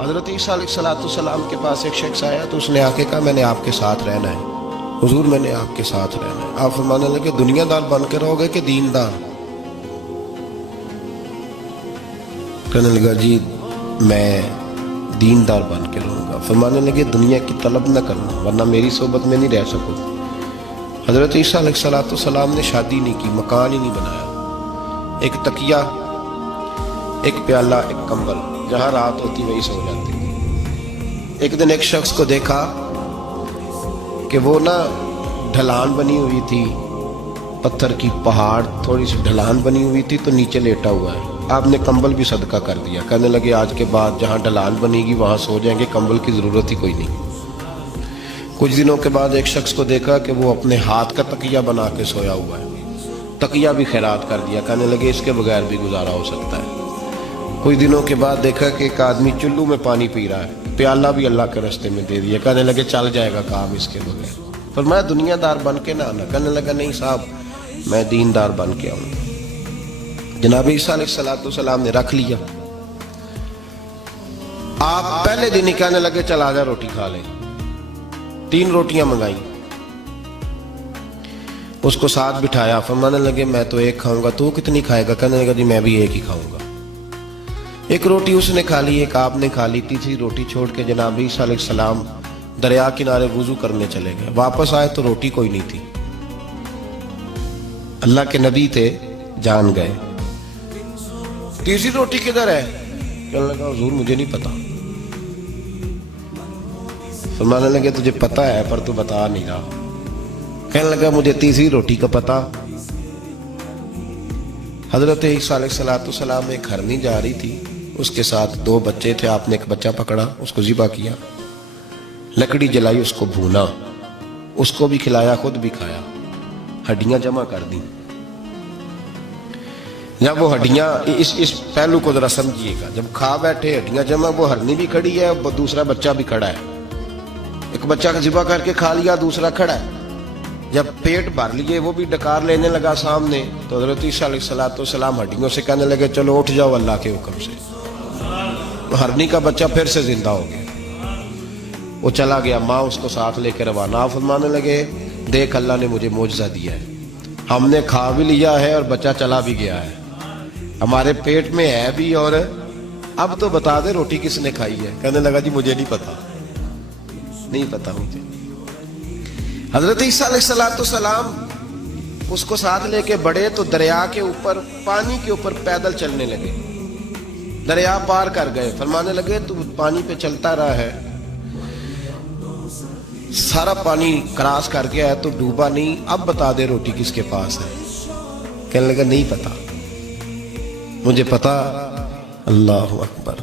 حضرت عیسیٰ علیہ السلام کے پاس ایک شخص آیا تو اس نے آ کے کہا میں نے آپ کے ساتھ رہنا ہے، حضور میں نے آپ کے ساتھ رہنا ہے۔ آپ فرمانے لگے دنیا دار بن کے رہو گے کہ دیندار؟ کہنے لگا جی میں دیندار بن کے رہوں گا۔ فرمانے لگے دنیا کی طلب نہ کرنا ورنہ میری صحبت میں نہیں رہ سکو۔ حضرت عیسیٰ علیہ السلام نے شادی نہیں کی، مکان ہی نہیں بنایا، ایک تکیہ، ایک پیالہ، ایک کمبل، جہاں رات ہوتی وہی سو جاتے تھے۔ ایک دن ایک شخص کو دیکھا کہ وہ ڈھلان بنی ہوئی تھی، پتھر کی پہاڑ تھوڑی سی ڈھلان بنی ہوئی تھی تو نیچے لیٹا ہوا ہے۔ آپ نے کمبل بھی صدقہ کر دیا، کہنے لگے آج کے بعد جہاں ڈھلان بنے گی وہاں سو جائیں گے، کمبل کی ضرورت ہی کوئی نہیں۔ کچھ دنوں کے بعد ایک شخص کو دیکھا کہ وہ اپنے ہاتھ کا تکیہ بنا کے سویا ہوا ہے، تکیہ بھی خیرات کر دیا، کہنے لگے اس کے بغیر بھی گزارا ہو سکتا ہے۔ کچھ دنوں کے بعد دیکھا کہ ایک آدمی چلو میں پانی پی رہا ہے، پیالہ بھی اللہ کے راستے میں دے دیا، کہنے لگے چل جائے گا کام اس کے بغیر۔ فرمایا دنیا دار بن کے نہ آنا، کہنے لگا نہیں صاحب میں دیندار بن کے آؤں۔ جناب عیسیٰ علیہ السلام نے رکھ لیا۔ آپ پہلے دن ہی کہنے لگے چل آ جا روٹی کھا لے، 3 روٹیاں منگائیں، اس کو ساتھ بٹھایا، فرمانے لگے میں تو ایک کھاؤں گا، تو کتنی کھائے گا؟ کہنے لگا جی میں بھی ایک ہی کھاؤں گا۔ ایک روٹی اس نے کھا لی، ایک آپ نے کھا لی، تیسری روٹی چھوڑ کے جناب عیسیٰ علیہ السلام دریا کنارے وضو کرنے چلے گئے۔ واپس آئے تو روٹی کوئی نہیں تھی، اللہ کے نبی تھے، جان گئے۔ تیسری روٹی کدھر ہے؟ کہنے لگا حضور مجھے نہیں پتا۔ فرمانے لگے تجھے پتا ہے پر تو بتا نہیں رہا۔ کہنے لگا مجھے تیسری روٹی کا پتا۔ حضرت عیسیٰ علیہ السلام ایک ہرنی جا رہی تھی، اس کے ساتھ 2 بچے تھے، آپ نے ایک بچہ پکڑا، اس کو ذبح کیا، لکڑی جلائی، اس کو بھونا، اس کو بھی کھلایا، خود بھی کھایا، ہڈیاں جمع کر دیں۔ جب وہ ہڈیاں اس پہلو کو ذرا سمجھیے گا، جب کھا بیٹھے ہڈیاں جمع، وہ ہرنی بھی کھڑی ہے، دوسرا بچہ بھی کھڑا ہے، ایک بچہ کا ذبح کر کے کھا لیا، دوسرا کھڑا ہے۔ جب پیٹ بھر لیے وہ بھی ڈکار لینے لگا سامنے، تو حضرت عیسیٰ علیہ السلام ہڈیوں سے کہنے لگے چلو اٹھ جاؤ اللہ کے حکم سے۔ ہرنی کا بچہ پھر سے زندہ ہو گیا، وہ چلا گیا، ماں اس کو ساتھ لے کے روانہ۔ فرمانے لگے دیکھ اللہ نے مجھے معجزہ دیا ہے، ہم نے کھا بھی لیا ہے اور بچہ چلا بھی گیا ہے، ہمارے پیٹ میں ہے بھی، اور اب تو بتا دے روٹی کس نے کھائی ہے؟ کہنے لگا جی مجھے نہیں پتا، نہیں پتا مجھے۔ حضرت عیسیٰ علیہ السلام اس کو ساتھ لے کے بڑھے تو دریا کے اوپر، پانی کے اوپر پیدل چلنے لگے، دریا پار کر گئے۔ فرمانے لگے تو پانی پہ چلتا رہا ہے، سارا پانی کراس کر گیا ہے تو ڈوبا نہیں، اب بتا دے روٹی کس کے پاس ہے؟ کہنے لگا نہیں پتا مجھے پتا۔ اللہ اکبر،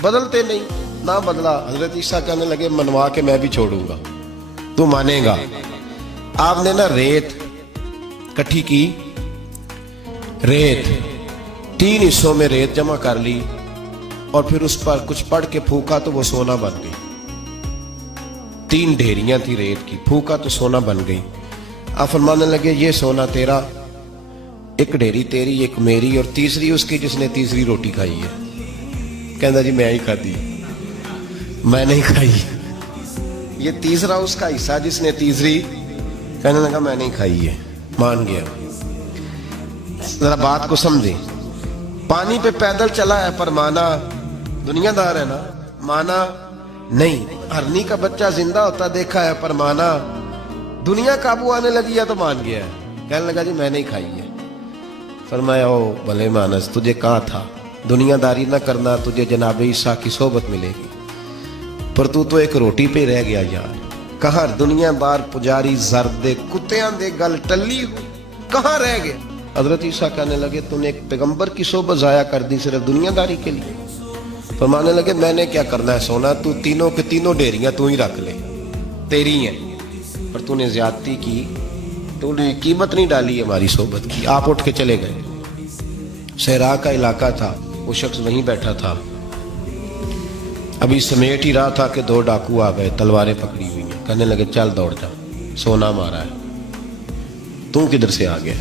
بدلتے نہیں، نہ بدلا۔ حضرت عیسیٰ کہنے لگے منوا کے میں بھی چھوڑوں گا، تو مانے گا۔ آپ نے ریت کٹھی کی، ریت 3 حصوں میں ریت جمع کر لی اور پھر اس پر کچھ پڑھ کے پھونکا تو وہ سونا بن گئی۔ 3 ڈھیریاں تھی ریت کی، پھونکا تو سونا بن گئی۔ آپ فرمانے لگے یہ سونا تیرا، ایک ڈھیری تیری، ایک میری، اور تیسری اس کی جس نے تیسری روٹی کھائی ہے۔ کہنا جی میں ہی کھاتی، میں نہیں کھائی، یہ تیسرا اس کا حصہ جس نے تیسری، کہنے لگا میں نہیں کھائی ہے، مان گیا۔ ذرا بات کو سمجھیں، پانی پہ پیدل چلا ہے پر مانا، دنیا دار ہے نا، مانا نہیں۔ ہرنی کا بچہ زندہ ہوتا دیکھا ہے پر مانا، دنیا قابو آنے لگی ہے تو مان گیا ہے۔ کہنے لگا جی میں نہیں کھائی ہے۔ فرمایا او بھلے مانس، تجھے کہا تھا دنیا داری نہ کرنا، تجھے جناب عیسیٰ کی صحبت ملے گی، پر تو ایک روٹی پہ رہ گیا یار۔ کہاں دنیا بار پجاری زرد دے کتیاں دے گل ٹلی، کہاں رہ گئے؟ حضرت عیسیٰ کہنے لگے تو نے ایک پیغمبر کی صحبت ضائع کر دی صرف دنیا داری کے لیے۔ فرمانے لگے میں نے کیا کرنا ہے سونا، تو تینوں کے تینوں ڈیریاں تو ہی رکھ لے، تیری ہیں، پر تو نے زیادتی کی، تو نے قیمت نہیں ڈالی ہماری صحبت کی۔ آپ اٹھ کے چلے گئے۔ صحرا کا علاقہ تھا، وہ شخص وہیں بیٹھا تھا، ابھی سمیٹ ہی رہا تھا کہ 2 ڈاکو آ گئے، تلواریں پکڑی ہوئی ہیں۔ کہنے لگے چل دوڑ جا، سونا مارا ہے، تو کدھر سے آ گیا؟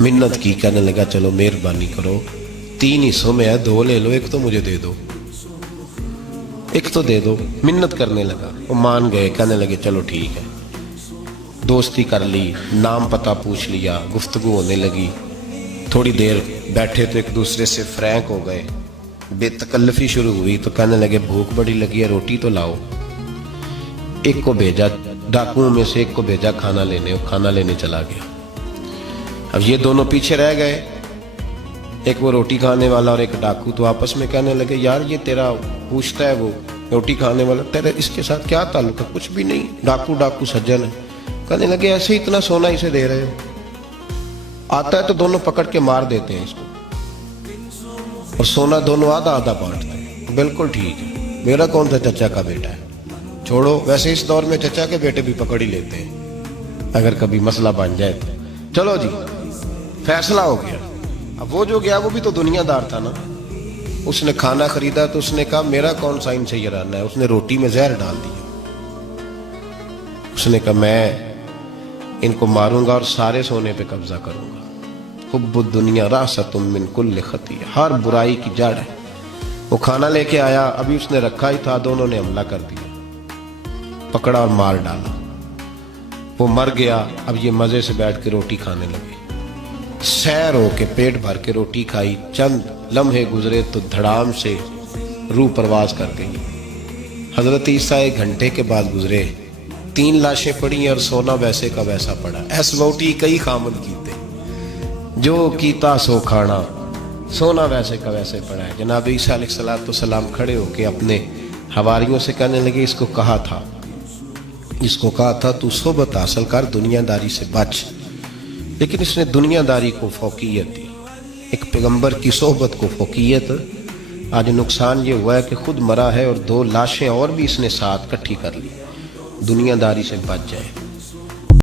منت کی، کہنے لگا چلو مہربانی کرو، 3 حصوں میں ہے، 2 لے لو، ایک تو مجھے دے دو۔ ایک تو دے دو. منت کرنے لگا, وہ مان گئے, کہنے لگے چلو ٹھیک ہے. دوستی کر لی, نام پتہ پوچھ لیا, گفتگو ہونے لگی. تھوڑی دیر بیٹھے تو ایک دوسرے سے فرینک ہو گئے, بے تکلفی شروع ہوئی. تو کہنے لگے بھوک بڑی لگی ہے, روٹی تو لاؤ. ایک کو بھیجا, ڈاکوؤں میں سے ایک کو بھیجا کھانا لینے, وہ کھانا لینے چلا گیا. اب یہ دونوں پیچھے رہ گئے, ایک وہ روٹی کھانے والا اور ایک ڈاکو. تو آپس میں کہنے لگے یار یہ تیرا پوچھتا ہے وہ روٹی کھانے والا, تیرا اس کے ساتھ کیا تعلق ہے؟ کچھ بھی نہیں, ڈاکو سجن ہے. کہنے لگے ایسے اتنا سونا اسے دے رہے ہو, آتا ہے تو دونوں پکڑ کے مار دیتے ہیں اس کو, اور سونا دونوں آدھا آدھا بانٹتے ہیں. بالکل ٹھیک ہے, میرا کون سا چچا کا بیٹا ہے, چھوڑو. ویسے اس دور میں چچا کے بیٹے بھی پکڑ ہی لیتے ہیں اگر کبھی مسئلہ بن جائے تو. چلو جی فیصلہ ہو گیا. اب وہ جو گیا وہ بھی تو دنیا دار تھا نا, اس نے کھانا خریدا تو اس نے کہا میرا کون سا ان سے یہ رہنا ہے. اس نے روٹی میں زہر ڈال دیا. اس نے کہا میں ان کو ماروں گا اور سارے سونے پہ قبضہ کروں گا. حب الدنیا راست من کل خطیہ, ہر برائی کی جڑ ہے. وہ کھانا لے کے آیا, ابھی اس نے رکھا ہی تھا, دونوں نے حملہ کر دیا, پکڑا اور مار ڈالا. وہ مر گیا. اب یہ مزے سے بیٹھ کے روٹی کھانے لگے, سیر ہو کے پیٹ بھر کے روٹی کھائی. چند لمحے گزرے تو دھڑام سے روح پرواز کر گئی. حضرت عیسیٰ 1 گھنٹے کے بعد گزرے, 3 لاشیں پڑی اور سونا ویسے کا ویسا پڑا. ایس ووٹی کئی خامن کیتے, جو کیتا سو کھانا, سونا ویسے کا ویسے پڑا ہے. جناب عیسیٰ علیہ السلام کھڑے ہو کے اپنے حواریوں سے کہنے لگے اس کو کہا تھا تو صحبت حاصل کر, دنیا داری سے بچ. لیکن اس نے دنیا داری کو فوقیت دی, ایک پیغمبر کی صحبت کو فوقیت. آج نقصان یہ ہوا ہے کہ خود مرا ہے اور 2 لاشیں اور بھی اس نے ساتھ کٹھی کر لی. دنیا داری سے بچ جائے.